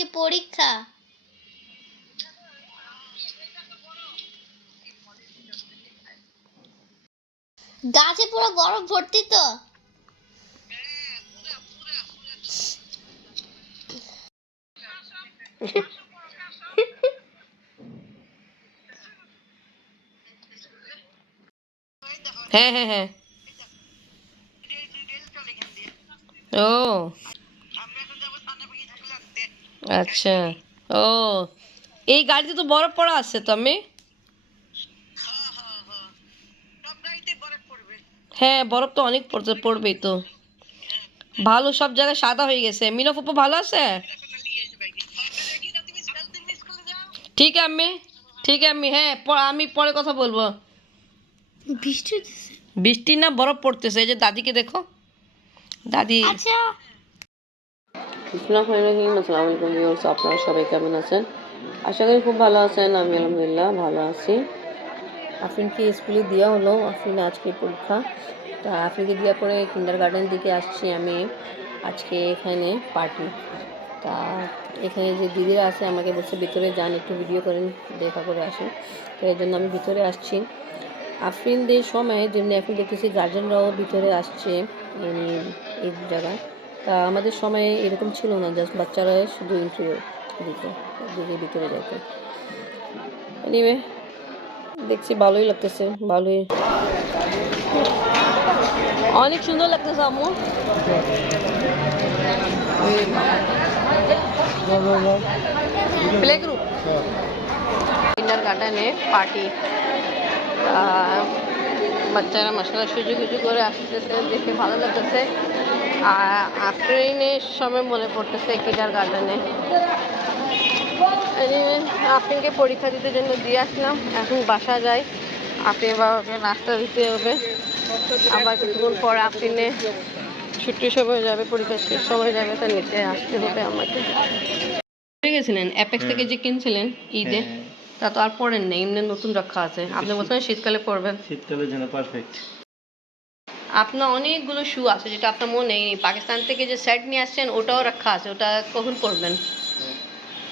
আজকে পরীক্ষা। গাছে পুরো বরফ ভর্তি তো। হ্যাঁ হ্যাঁ হ্যাঁ। ও আচ্ছা। ও এই গাড়িতে তো বরফ পড়া আছে তো আমি। হ্যাঁ বরফ তো অনেক পড়বেই তো। ভালো, সব জায়গায় সাদা হয়ে গেছে। মিনা ফুপু ভালো আছে? ঠিক আছে আমি, ঠিক আছে আমি, হ্যাঁ আমি পরে কথা বলবো। বৃষ্টি হচ্ছে। বৃষ্টি না বরফ পড়তেছে। এই যে দাদিকে দেখো, দাদি। আচ্ছা আসসালামু আলাইকুম ভিউয়ার্স, আপনারা সবাই কেমন আছেন? আশা করি খুব ভালো আছেন। আমি আলহামদুলিল্লাহ ভালো আছি। আফরিনকে স্কুলে দেওয়া হলো। আফরিন আজকে পরীক্ষা, তা আফরিনকে দেওয়ার পরে কিন্ডার গার্ডেন দিকে আসছি আমি। আজকে এখানে পার্টি, তা এখানে যে দিদিরা আছে আমাকে বলছে ভিতরে যান, একটু ভিডিও করেন, দেখা করে আসেন। তো এই জন্য আমি ভিতরে আসছি। আফরিনদের সময় যেমনি এখন দেখতেছি গার্জেনরাও ভিতরে আসছে এই জায়গায়। তা আমাদের সময় এরকম ছিল না, জাস্ট বাচ্চারা শুধু এন্ট্রি দিত, দিকে ভিতরে যেত। এনিওয়ে দেখছি ভালোই লাগতেছে, ভালোই, অনেক সুন্দর লাগতেছে আম্মু। প্লে গ্রুপ কিন্ডার গার্ডেনে পার্টি, বাচ্চারা মশলা সুজি কুজি করে আসতেছে, দেখে ভালো লাগতেছে। আর আফরিনের সময় মনে পড়তেছে কিন্ডার গার্ডেনে। আফরিনকে পরীক্ষা দিতে জন্য দিয়ে আসলাম, এখন বাসা যাই। আফরিন বাবাকে নাস্তা দিতে হবে, আবার কিছুক্ষণ পর আফরিনে ছুটির সময় যাবে, পরীক্ষা শেষ সময় যাবে, তা নিতে আসতে হবে আমাকে। গেছিলেন অ্যাপেক্স থেকে যে কিনছিলেন ঈদে, তা তো আর পরেন নেই, এমনি নতুন রাখা আছে। আপনি বলছেন শীতকালে পরবেন। শীতকালের জন্য পারফেক্ট। আপনার অনেকগুলো শু আছে যেটা আপনার মনে নেই। পাকিস্তান থেকে যে সেট নিয়ে আসছেন ওটাও রাখা আছে, ওটা কখন পরবেন?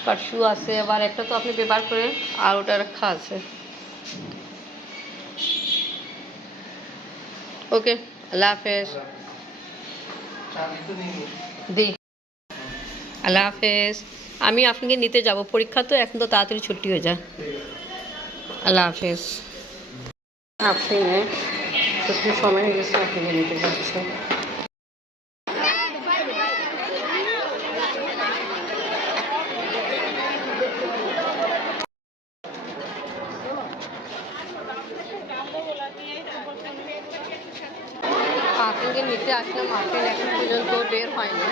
কার শু আছে, আবার একটা তো আপনি পেপার করে, আর ওটা রাখা আছে। ওকে, আল্লাহ হাফেজ। দি আল্লাহ হাফেজ। আমি আপনাকে নিতে যাব, পরীক্ষা তো এখন তো তাড়াতাড়ি ছুটি হয়ে যায়। আল্লাহ হাফেজ। আপনি ছুটির সময় হয়ে গেছে, আপনাকে নিতে যাচ্ছে। আপনাকে নিতে আসলাম, আপনি এখন পর্যন্ত বের হয়নি।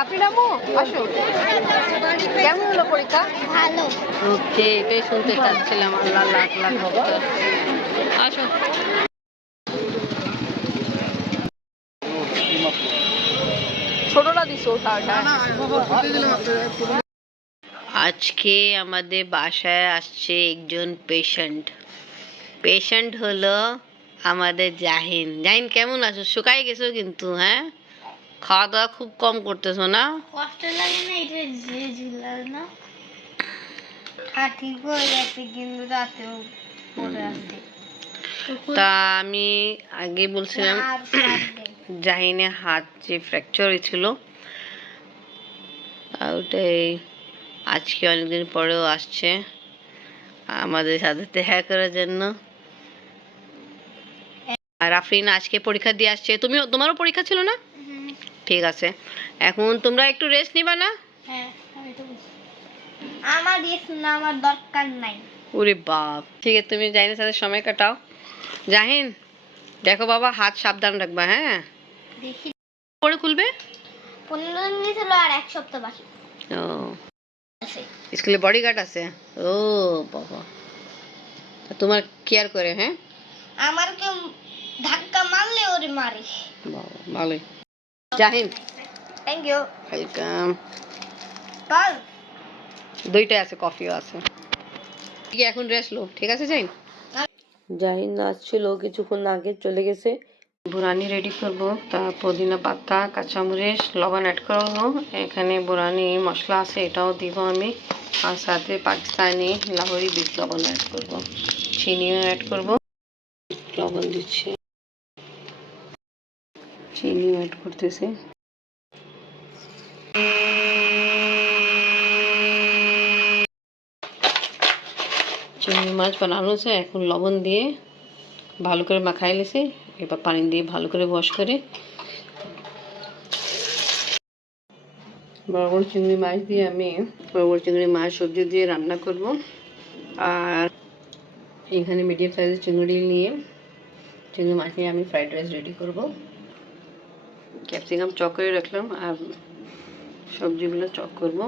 আপনি নামো, আসো। কেমন হলো পরীক্ষা? ভালো। ওকে, এটাই শুনতে চাচ্ছিলাম। আল্লাহ লাখ লাখ ভক্ত। আসো। ছোটটা দিছো ওটা। আজকে আমাদের বাসায় আসছে একজন পেশেন্ট হলো আমাদের জাহিন। জাহিন কেমন আছো? শুকাই গেছো কিন্তু, হ্যাঁ খাওয়া দাওয়া খুব কম করতেছো না? কষ্ট লাগে না এটা, যে ঝুলার না ঠিক হয়ে গেছে কিন্তু রাতেও পড়ে আছে। তা আমি আগে বলছিলাম জাহিনের হাত যে ফ্র্যাকচার হয়েছিল, ওটাই আজকে অনেকদিন পরেও আসছে আমাদের সাথে দেখা করার জন্য। আর আফরিন আজকে পরীক্ষা দিয়ে আসছে। তোমারও পরীক্ষা ছিল না? ঠিক আছে, এখন তোমরা একটু রেস্ট নিবা না? হ্যাঁ আমি তো বুঝছি, আমার রেস্ট না, আমার দরকার নাই। ওরে বাপ, ঠিক আছে তুমি জাহিনের সাথে সময় কাটাও। জাহিন দেখো বাবা, হাত সাবধান রাখবা, হ্যাঁ? দেখি পরে খুলবে। 15 দিন দিয়েছিল আর 1 সপ্তাহ বাকি ও আছে। স্কুলে বডিগার্ড আছে? ও বাবা, তা তোমার কেয়ার করে? হ্যাঁ, আমার কেউ ধাক্কা মারলে ওরে মারে। বাবা ভালোই। Jahin, thank you. ওয়েলকাম। বল। দুইটাই আছে, কফিও আছে। ঠিক আছে, এখন রেস্ট লো, ঠিক আছে জাহিন? জাহিন আসছিল কিছুক্ষণ আগে, চলে গেছে। বুরানি রেডি করব, তা পুদিনা পাতা, কাঁচামরিচ, লবণ অ্যাড করবো। এখানে বুরানি মশলা আছে, এটাও দিব আমি। আর সাথে পাকিস্তানি লাহোরি বিট লবণ অ্যাড করব, চিনিও অ্যাড করব। লবণ দিচ্ছি, চিনিও অ্যাড করতেছি। চিংড়ি মাছ বানানো আছে, এখন লবণ দিয়ে ভালো করে মাখাই নিয়েছি। এবার পানি দিয়ে ভালো করে ওয়াশ করে বড় বড় চিংড়ি মাছ দিয়ে আমি বড় বড় চিংড়ি মাছ সবজি দিয়ে রান্না করব। আর এখানে মিডিয়াম সাইজের চিংড়ি নিয়ে চিংড়ি মাছ নিয়ে আমি ফ্রাইড রাইস রেডি করব। ক্যাপসিকাম চক করে রাখলাম আর সবজিগুলো চক করব।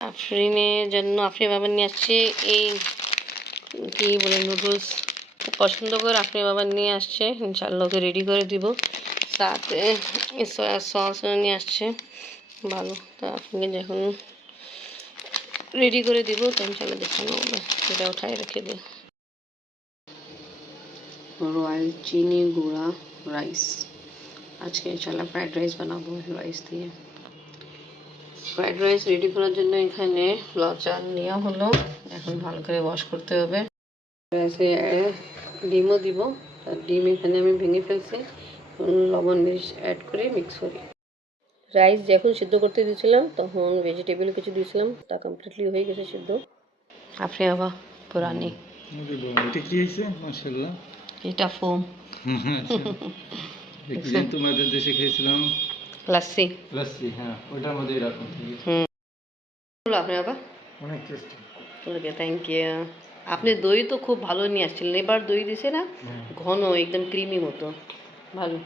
আফরিনের জন্য আফরিন বাবা নিয়ে আসছে এই কি বলে নুডলস, খুব পছন্দ করে আফরিন বাবা নিয়ে আসছে। ইনশাআল্লাহ ওকে রেডি করে দিব। সাথে সয়া সস নিয়ে আসছে ভালো, তা আপনাকে যখন রেডি করে দিব তো ইনশাআল্লাহ দেখানো হবে। এটা উঠাই রেখে দিই। রয়্যাল চিনি গুঁড়া রাইস, আজকে ইনশাআল্লাহ ফ্রাইড রাইস বানাবো রাইস দিয়ে। ফ্রাইড রাইস রেডি করার জন্য এখানে চাল নেওয়া হলো, এখন ভালো করে ওয়াশ করতে হবে। রাইসে ডিমও দিব, তার ডিম এখানে আমি ভেঙে ফেলছি, লবণ মির্চ অ্যাড করে মিক্স করি। রাইস যখন সিদ্ধ করতে দিয়েছিলাম তখন ভেজিটেবল কিছু দিয়েছিলাম, তা কমপ্লিটলি হয়ে গেছে সিদ্ধ। আপনি আবার পুরানি এটা কি হয়েছে? মাশাআল্লাহ, এটা ফোম। একদিন তোমাদের দেশে খেয়েছিলাম লাসি। লাস্সি, হ্যাঁ ওটার মধ্যে এরকম থাকে। আপনি আবার অনেক টেস্টি। Okay, thank you. আপনি দই তো খুব ভালো নিয়ে আসছিলেন, এবার দই দিছে না, ঘন একদম ক্রিমি মতো, ভালো।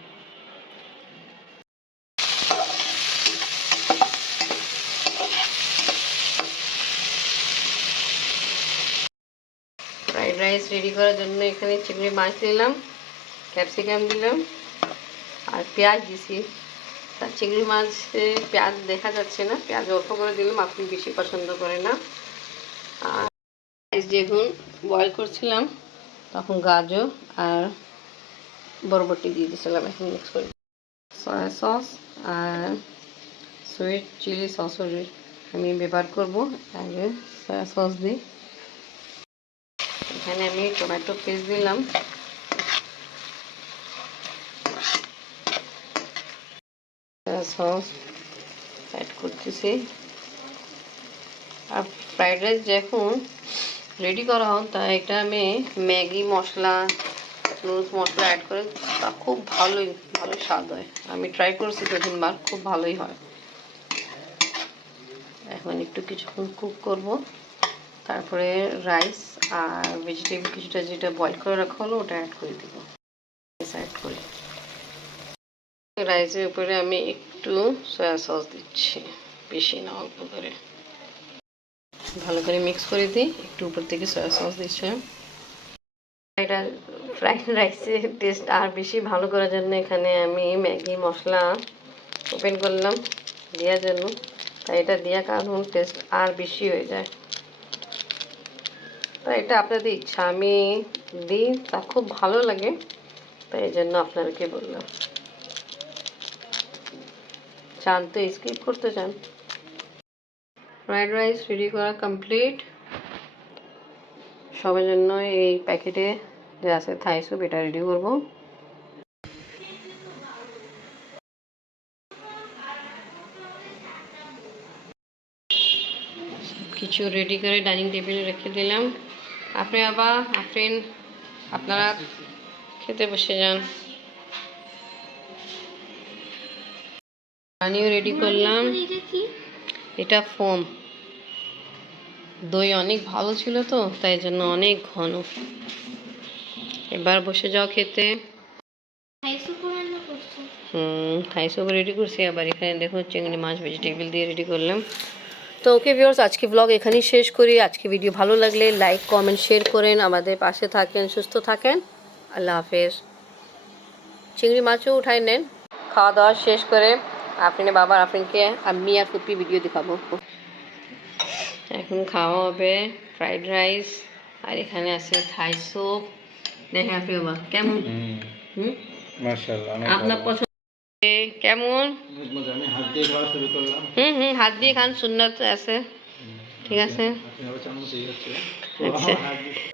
ফ্রাইড রাইস রেডি করার জন্য এখানে চিংড়ি মাছ দিলাম, ক্যাপসিকাম দিলাম আর পেঁয়াজ দিছি। তার চিংড়ি মাছে পেঁয়াজ দেখা যাচ্ছে না, পেঁয়াজ অল্প করে দিলাম, আপনি বেশি পছন্দ করে না। আর রাইস যখন বয়েল করছিলাম তখন গাজর আর বরবটি দিয়ে দিয়েছিলাম, এখন মিক্স করে সয়া সস আর সুইট চিলি সসও আমি ব্যবহার করব। আগে সয়া সস দিই, এখানে আমি টমেটো পেস্ট দিলাম, সয়া সস অ্যাড করতেছি। আর ফ্রাইড রাইস যখন রেডি করা হয় তা এটা আমি ম্যাগি মশলা নুডলস মশলা অ্যাড করে, তা খুব ভালো স্বাদ হয়। আমি ট্রাই করছি 2-3 বার, খুব ভালোই হয়। এখন একটু কিছুক্ষণ কুক করব, তারপরে রাইস আর ভেজিটেবল কিছুটা যেটা বয়েল করে রাখা হলো ওটা অ্যাড করে দিব। অ্যাড করি, রাইসের উপরে আমি একটু সয়া সস দিচ্ছি, বেশি না অল্প করে, ভালো করে মিক্স করে দিই। একটু উপর থেকে সয়া সস দিচ্ছি। এটা ফ্রাইড রাইসের টেস্ট আর বেশি ভালো করার জন্য এখানে আমি ম্যাগি মশলা ওপেন করলাম দেওয়ার জন্য, তাই এটা দেওয়ার কারণ টেস্ট আর বেশি হয়ে যায়। তাই এটা আপনাদের ইচ্ছা, আমি দিই তা খুব ভালো লাগে, তাই এই জন্য আপনাদেরকে বললাম। চান তো স্কিপ করতে চান। ফ্রাইড রাইস রেডি করা কমপ্লিট। সবার জন্য এই প্যাকেটে যে আছে থাই স্যুপ, এটা রেডি করব। কিছু রেডি করে ডাইনিং টেবিলে রেখে দিলাম। আপনি আবার আফরিন আপনারা খেতে বসে যান। পানিও রেডি করলাম, এটা ফোম। দই অনেক ভালো ছিল তো তাই জন্য অনেক ঘন। এবার বসে যাও খেতে। থাই সুপ রান্না করছো? থাই সুপ রেডি করছি, আবার এখানে দেখো চিংড়ি মাছ ভেজিটেবল দিয়ে রেডি করলাম। তো ওকে ভিউয়ার্স, আজকে ব্লগ এখানেই শেষ করি। আজকে ভিডিও ভালো লাগলে লাইক কমেন্ট শেয়ার করেন, আমাদের পাশে থাকেন, সুস্থ থাকেন। আল্লাহ হাফেজ। চিংড়ি মাছও উঠাই নেন। খাওয়া দাওয়া শেষ করে আফরিনের বাবার আফরিনকে আমি আর ফুপি ভিডিও দেখাবো। এখন খাওয়া হবে ফ্রাইড রাইস, আর এখানে আছে থাই স্যুপ। দেখেন আফরিন বাবা কেমন, মাশাআল্লাহ অনেক আপনার ভালো। পছন্দ কেমন? অনেক মজা। আমি হাত দিয়ে খাওয়া শুরু করলাম। হাত দিয়ে খান, সুন্নাত আছে। ঠিক আছে। আপনি আবার চামচ এই হচ্ছে। আচ্ছা। হাত দিয়ে